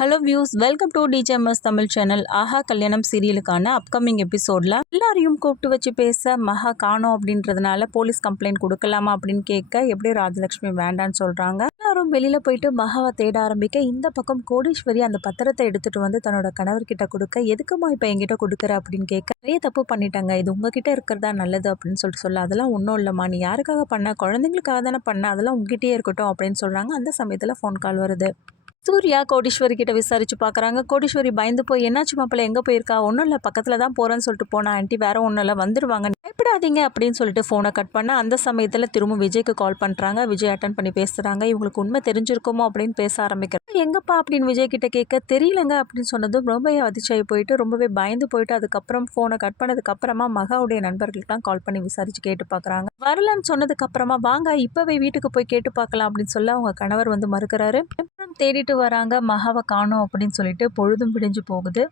Hello views, welcome to DJMS Tamil channel. Aaha Kalyanam சீரியலுக்கான upcoming எபிசோடில் எல்லாரையும் கூப்பிட்டு வச்சு பேச மகா காணோம் அப்படின்றதுனால போலீஸ் கம்ப்ளைண்ட் கொடுக்கலாமா அப்படின்னு கேட்க எப்படி ராஜலட்சுமி வேண்டான்னு சொல்கிறாங்க. எல்லாரும் வெளியில் போயிட்டு மகாவை தேட ஆரம்பிக்க இந்த பக்கம் கோடீஸ்வரி அந்த பத்திரத்தை எடுத்துகிட்டு வந்து தன்னோட கணவர்கிட்ட கொடுக்க எதுக்குமா இப்போ என்கிட்ட கொடுக்குற அப்படின்னு கேட்க நிறைய தப்பு பண்ணிட்டாங்க, இது உங்ககிட்ட இருக்கிறதா நல்லது அப்படின்னு சொல்ல அதெல்லாம் ஒன்றும் இல்லைம்மா, நீ யாருக்காக பண்ண, குழந்தைங்களுக்காக தானே பண்ண, அதெல்லாம் உங்ககிட்டயே இருக்கட்டும் அப்படின்னு சொல்கிறாங்க. அந்த சமயத்தில் ஃபோன் கால் வருது. சூர்யா கோடீஸ்வரி கிட்ட விசாரிச்சு பார்க்குறாங்க. கோடீஸ்வரி பயந்து போய் என்னாச்சு மாப்பிள்ள, எங்கே போயிருக்கா, ஒன்றும் இல்லை பக்கத்தில் தான் போகிறேன்னு சொல்லிட்டு போனா ஆண்டி, வேற ஒன்றும் இல்லை வந்துடுவாங்க, பயப்படாதீங்க அப்படின்னு சொல்லிட்டு ஃபோனை கட் பண்ண அந்த சமயத்தில் திரும்ப விஜய்க்கு கால் பண்ணுறாங்க. விஜய் அட்டன் பண்ணி பேசுகிறாங்க. இவங்களுக்கு உண்மை தெரிஞ்சிருக்குமோ அப்படின்னு பேச ஆரம்பிக்கிறாங்க. எங்கப்பா அப்படின்னு விஜய் கிட்ட கேட்க தெரியலங்க அப்படின்னு சொன்னதும் ரொம்பவே அதிர்ச்சியாகி போயிட்டு ரொம்பவே பயந்து போயிட்டு அதுக்கப்புறம் ஃபோனை கட் பண்ணதுக்கு அப்புறமா மகாவுடைய நண்பர்களுக்கு தான் கால் பண்ணி விசாரிச்சு கேட்டு பார்க்குறாங்க. வரலன்னு சொன்னதுக்கு அப்புறமா வாங்க இப்போவே வீட்டுக்கு போய் கேட்டு பார்க்கலாம் அப்படின்னு சொல்ல அவங்க கணவர் வந்து மறுக்கிறாரு. தேடிட்டு வராங்க, மகாவை காணோம் அப்படின்னு சொல்லிட்டு பொழுதும் விடிஞ்சு போகுது.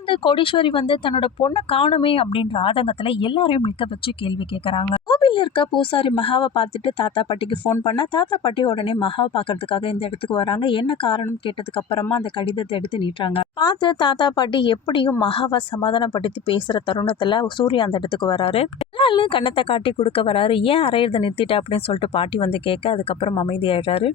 இந்த கோடீஸ்வரி வந்து தன்னோட பொண்ணை காணுமே அப்படின்ற ஆதங்கத்துல எல்லாரையும் நிற்க வச்சு கேள்வி கேட்கறாங்க. கோவில்ல இருக்க பூசாரி மகாவை பார்த்துட்டு தாத்தா பாட்டிக்கு ஃபோன் பண்ணா தாத்தா பாட்டி உடனே மகாவை பார்க்கறதுக்காக இந்த இடத்துக்கு வராங்க. என்ன காரணம் கேட்டதுக்கு அப்புறமா அந்த கடிதத்தை எடுத்து நீட்டுறாங்க. பார்த்து தாத்தா பாட்டி எப்படியும் மகாவை சமாதானப்படுத்தி பேசுற தருணத்துல சூர்யா அந்த இடத்துக்கு வராரு. எல்லாரும் கண்ணத்தை காட்டி கொடுக்க வராரு. ஏன் அரையிறத நிறுத்திட்ட அப்படின்னு சொல்லிட்டு பாட்டி வந்து கேட்க அதுக்கப்புறம் அமைதியாயிடுறாரு.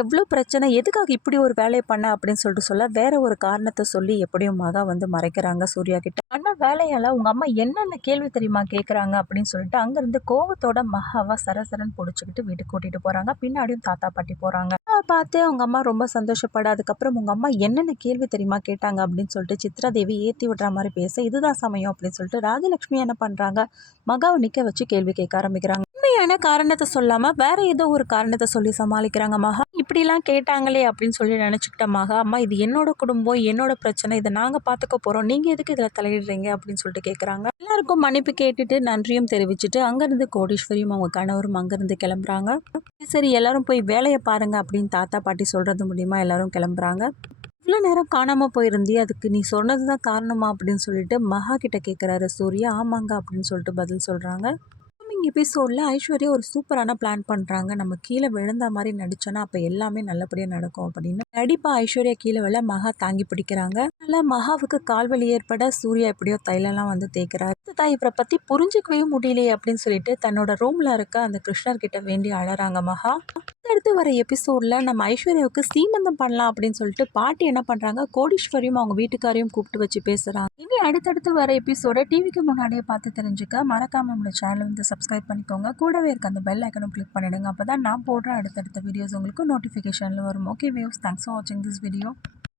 எவ்வளோ பிரச்சனை, எதுக்காக இப்படி ஒரு வேலையை பண்ண அப்படின்னு சொல்ல வேற ஒரு காரணத்தை சொல்லி எப்படியும் மகா வந்து மறைக்கிறாங்க சூர்யா கிட்ட. ஆனால் வேலையால் உங்க அம்மா என்னென்ன கேள்வி தெரியுமா கேட்குறாங்க அப்படின்னு சொல்லிட்டு அங்கேருந்து கோவத்தோட மகாவா சரசரன் பிடிச்சிக்கிட்டு வீட்டுக்கு கூட்டிட்டு போறாங்க. பின்னாடியும் தாத்தா பாட்டி போறாங்க. பார்த்து அவங்க அம்மா ரொம்ப சந்தோஷப்பட அதுக்கப்புறம் உங்க அம்மா என்னென்ன கேள்வி தெரியுமா கேட்டாங்க அப்படின்னு சொல்லிட்டு சித்ரா தேவி ஏற்றி விடுற மாதிரி பேச இதுதான் சமயம் அப்படின்னு சொல்லிட்டு ராஜலட்சுமி என்ன பண்றாங்க, மகாவை நிற்க வச்சு கேள்வி கேட்க ஆரம்பிக்கிறாங்க. உண்மையான காரணத்தை சொல்லாம வேற ஏதோ ஒரு காரணத்தை சொல்லி சமாளிக்கிறாங்க. மகா இப்படிலாம் கேட்டாங்களே அப்படின்னு சொல்லி நினச்சிக்கிட்ட மகா, அம்மா இது என்னோட குடும்பம், என்னோட பிரச்சனை, இதை நாங்கள் பார்த்துக்க போகிறோம், நீங்கள் எதுக்கு இதில் தலையிடுறீங்க அப்படின்னு சொல்லிட்டு கேட்குறாங்க. எல்லாருக்கும் மன்னிப்பு கேட்டுட்டு நன்றியும் தெரிவிச்சுட்டு அங்கேருந்து கோடீஸ்வரியும் அவங்க கணவரும் அங்கேருந்து கிளம்புறாங்க. சரி எல்லாரும் போய் வேலையை பாருங்க அப்படின்னு தாத்தா பாட்டி சொல்கிறது மூலிமா எல்லாரும் கிளம்புறாங்க. இவ்வளோ நேரம் காணாமல் போயிருந்தே, அதுக்கு நீ சொன்னது தான் காரணமா அப்படின்னு சொல்லிட்டு மகா கிட்ட கேட்குறாரு சூர்யா. ஆமாங்க அப்படின்னு சொல்லிட்டு பதில் சொல்கிறாங்க. எபிசோடில் ஐஸ்வர்யா ஒரு சூப்பரான பிளான் பண்ணுறாங்க. நம்ம கீழே விழுந்த மாதிரி நடிச்சோன்னா அப்போ எல்லாமே நல்லபடியாக நடக்கும் அப்படின்னு நடிப்பாக ஐஸ்வர்யா கீழே விழ மகா தாங்கி பிடிக்கிறாங்க. அதனால் மகாவுக்கு கால்வலி ஏற்பட சூர்யா எப்படியோ தைலெல்லாம் வந்து தேய்க்கிறாரு. இவரை பற்றி புரிஞ்சிக்கவே முடியலையே அப்படின்னு சொல்லிட்டு தன்னோட ரூமில் இருக்க அந்த கிருஷ்ணர்கிட்ட வேண்டி அழறாங்க மகா. அடுத்து வர எபிசோடில் நம்ம ஐஸ்வர்யாவுக்கு சீமந்தம் பண்ணலாம் அப்படின்னு சொல்லிட்டு பாட்டி என்ன பண்ணுறாங்க, கோடீஸ்வரியும் அவங்க வீட்டுக்காரையும் கூப்பிட்டு வச்சு பேசுகிறாங்க. இனி அடுத்தடுத்து வர எபிசோட டிவிக்கு முன்னாடியே பார்த்து தெரிஞ்சுக்க மறக்காம நம்மளோட சேனல் வந்து சப்ஸ்கிரைப் பண்ணிக்கோங்க. கூடவே இருக்க அந்த பெல் ஐக்கனும் கிளிக் பண்ணிடுங்க. அப்போ தான் நான் போடுற அடுத்தடுத்த வீடியோஸ் உங்களுக்கு நோட்டிஃபிகேஷனில் வரும். ஓகே வியூஸ், தேங்க்ஸ் ஃபார் வாட்சிங் திஸ் வீடியோ.